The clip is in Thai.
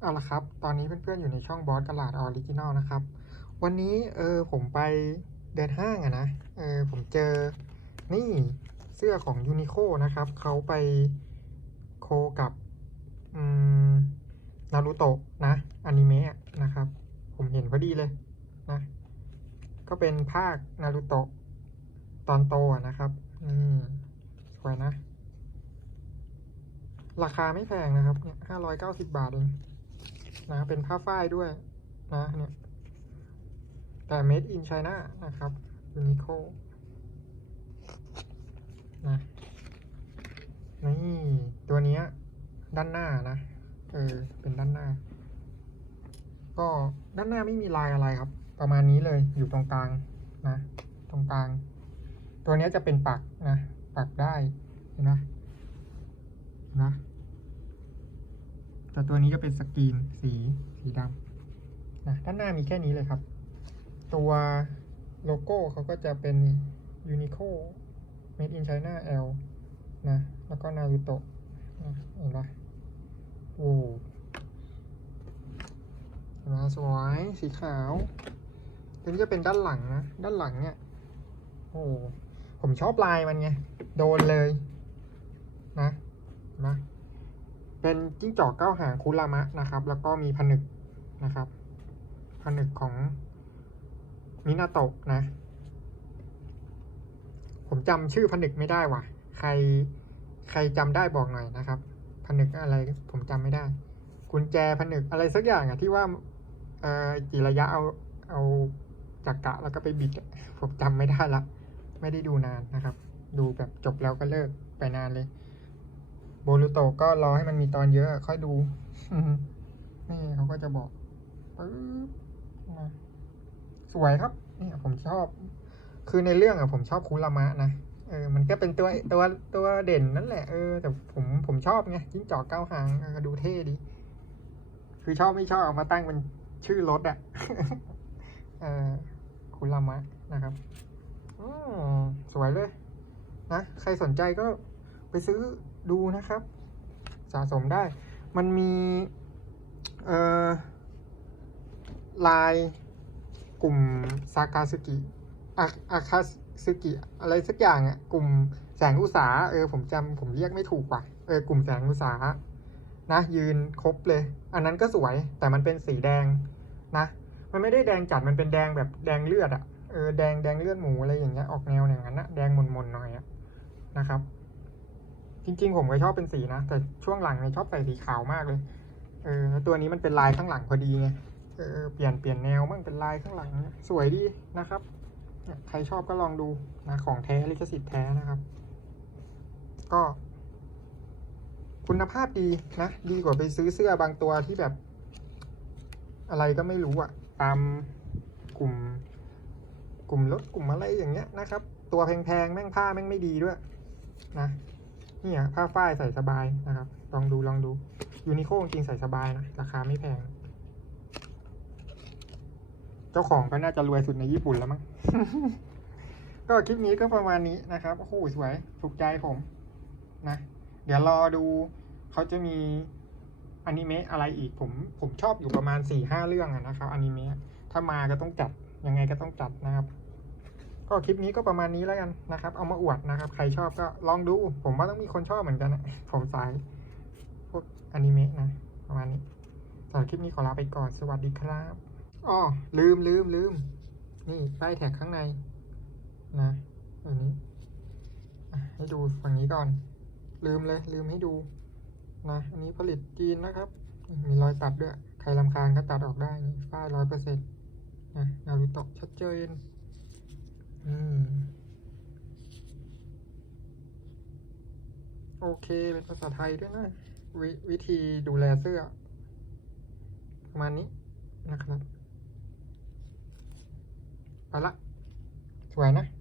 เอาละครับ ตอนนี้เพื่อนๆอยู่ในช่องบอสกลาดออริจินอลนะครับ วันนี้เออผมไปเดินห้างอะนะ เออผมเจอนี่เสื้อของยูนิโคนะครับ เขาไปโคกับอืมนารูโตะนะอนิเมะนะครับ ผมเห็นพอดีเลยนะ ก็เป็นภาคนารูโตะตอนโตนะครับอืมสวยนะ ราคาไม่แพงนะครับเนี่ยห้าร้อยเก้าสิบบาทเอง นะ เป็นผ้าฝ้ายด้วย นะเนี่ยแต่ made in China นะครับ Uniqlo นะนี่ตัวนี้ด้านหน้านะ เออ เป็นด้านหน้า ก็ด้านหน้าไม่มีลายอะไรครับ ประมาณนี้เลยอยู่ตรงกลางนะ ตรงกลาง ตัวนี้จะเป็นปักนะ ปักได้เห็นไหมนไแต่ตัวนี้ก็เป็นสกรีนสีสีดำนะด้านหน้ามีแค่นี้เลยครับ ตัวโลโก้เขาก็จะเป็น Uniqlo Made in China L นะ แล้วก็นารูโตะนะเห็นปะโอ้เห็นไหมสวยสีขาวตัวนี้จะเป็นด้านหลังนะ ด้านหลังเนี่ย โอ้ผมชอบลายมันไง โดนเลย นะนไหม เป็นจิ้งจอกเก้าหางคุรามะนะครับ แล้วก็มีผนึกนะครับ ผนึกของมินาโตะนะ ผมจำชื่อผนึกไม่ได้ว่ะ ใครใครจำได้บอกหน่อยนะครับ ผนึกอะไรผมจำไม่ได้ กุญแจผนึกอะไรสักอย่างอะที่ว่าเอ่อกี่ระยะเอาเอาจักกะแล้วก็ไปบิดผมจำไม่ได้ละ ไม่ได้ดูนานนะครับ ดูแบบจบแล้วก็เลิกไปนานเลย โบรูโตก็รอให้มันมีตอนเยอะค่อยดู นี่เขาก็จะบอกปึ๊บนะสวยครับนี่ผมชอบ คือในเรื่องอะผมชอบคุรามะนะเออมันก็เป็นตัวตัวตัวเด่นนั่นแหละเออแต่ผมผมชอบไงจิ้งจอกเก้าหางเออดูเท่ดี คือชอบไม่ชอบเอามาตั้งเป็นชื่อรถอะเออคุรามะนะครับอืมสวยเลยนะใครสนใจก็ไปซื้อ ดูนะครับ สะสมได้ มันมีลายกลุ่มซากาสึกิอาคาสึกิอะไรสักอย่างอะ่ะกลุ่มแสงอุตสาเออผมจำผมเรียกไม่ถูกว่ะเออกลุ่มแสงอุตสานะยืนครบเลย อันนั้นก็สวยแต่มันเป็นสีแดงนะ มันไม่ได้แดงจัดมันเป็นแดงแบบแดงเลือดอะ่ะเออแดงแดงเลือดหมูอะไรอย่างเงี้ยออกแนวอย่างนั้นนะแดงมนๆหน่อยอะนะครับ จริง ๆ ผมก็ชอบเป็นสีนะ แต่ช่วงหลังเนี่ยชอบใส่สีขาวมากเลย เออตัวนี้มันเป็นลายข้างหลังพอดีไงเออเปลี่ยนเปลี่ยนแนวมั่งเป็นลายข้างหลังนะสวยดีนะครับใครชอบก็ลองดูนะของแท้ลิขสิทธิ์แท้นะครับ ก็ คุณภาพดีนะ ดีกว่าไปซื้อเสื้อบางตัวที่แบบ อะไรก็ไม่รู้อะตามกลุ่ม กลุ่มรถกลุ่มอะไรอย่างเงี้ยนะครับ ตัวแพงๆแม่งผ้าแม่งไม่ดีด้วย นะ เนี่ยผ้าฝ้ายใส่สบายนะครับ ลองดูลองดูยูนิโคจริงใส่สบายนะ ราคาไม่แพง เจ้าของก็น่าจะรวยสุดในญี่ปุ่นแล้วมั้งก็คลิปนี้ก็ประมาณนี้นะครับโอ้โหสวยถูกใจผมนะ เดี๋ยวรอดูเขาจะมีอนิเมะอะไรอีกผมผมชอบอยู่ประมาณสี่ห้าเรื่องอะนะครับอนิเมะถ้ามาก็ต้องจัดยังไงก็ต้องจัดนะครับ ก็คลิปนี้ก็ประมาณนี้แล้วกันนะครับ เอามาอวดนะครับ ใครชอบก็ลองดู ผมว่าต้องมีคนชอบเหมือนกันนะผมสายพวกอนิเมะนะ ประมาณนี้สำหรับคลิปนี้ขอลาไปก่อน สวัสดีครับอ้อลืมลืมลืม นี่ป้ายแท็กข้างใน นะแบบนี้ให้ดูฝั่งนี้ก่อน ลืมเลย ลืมให้ดู นะ อันนี้ผลิตจีนนะครับ มีรอยตัดด้วย ใครลำคาญก็ตัดออกได้ ฝ้ายร้อยเปอร์เซ็นต์นะ นารูโตะชัดเจน โอเค เป็นภาษาไทยด้วยนะววิธีดูแลเสื้อ ประมาณนี้นะครับ ไปละ สวยนะ